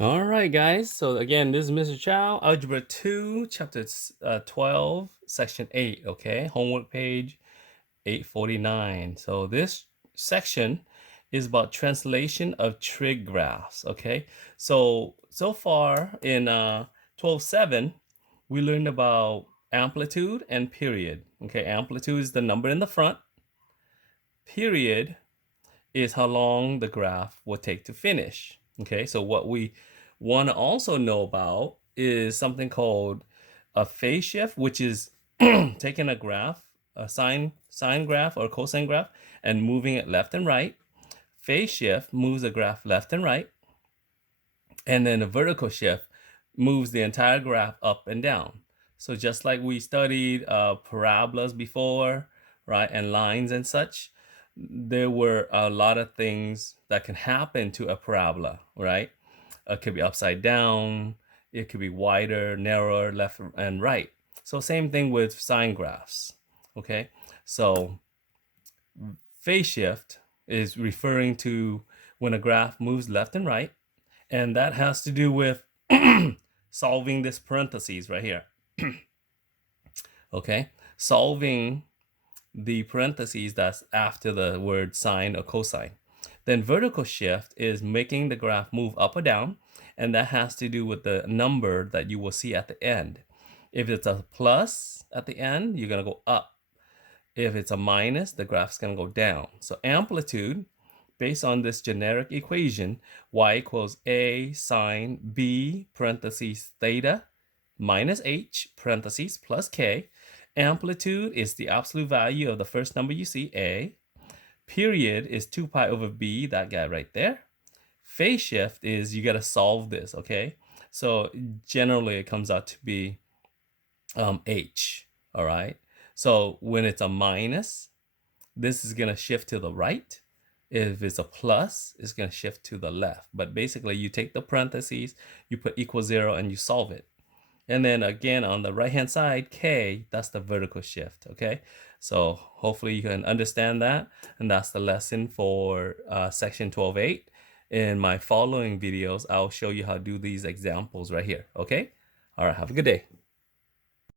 All right, guys. So again, this is Mr. Chau, Algebra 2, Chapter 12, Section 8, okay? Homework page 849. So this section is about translation of trig graphs, okay? So far in 12.7, we learned about amplitude and period, okay? Amplitude is the number in the front. Period is how long the graph will take to finish. Okay, so what we want to also know about is something called a phase shift, which is taking a graph, a sine graph or cosine graph, and moving it left and right. Phase shift moves the graph left and right, and then a vertical shift moves the entire graph up and down. So just like we studied parabolas before, right, and lines and such, there were a lot of things that can happen to a parabola, right? It could be upside down, it could be wider, narrower, left and right. So same thing with sine graphs, okay? So phase shift is referring to when a graph moves left and right, and that has to do with solving this parentheses right here. Okay, solving the parentheses that's after the word sine or cosine. Then vertical shift is making the graph move up or down, and that has to do with the number that you will see at the end. If it's a plus at the end, you're going to go up. If it's a minus, the graph's going to go down. So amplitude, based on this generic equation, y equals a sine b parentheses theta minus h parentheses plus k. Amplitude is the absolute value of the first number you see, a. Period is 2 pi over b, that guy right there. Phase shift is you got to solve this, okay? So generally it comes out to be h, all right? So when it's a minus, this is going to shift to the right. If it's a plus, it's going to shift to the left. But basically, you take the parentheses, you put equal 0, and you solve it. And then again, on the right-hand side, k, that's the vertical shift, okay? So hopefully you can understand that. And that's the lesson for section 12.8. In my following videos, I'll show you how to do these examples right here, okay? All right, have a good day.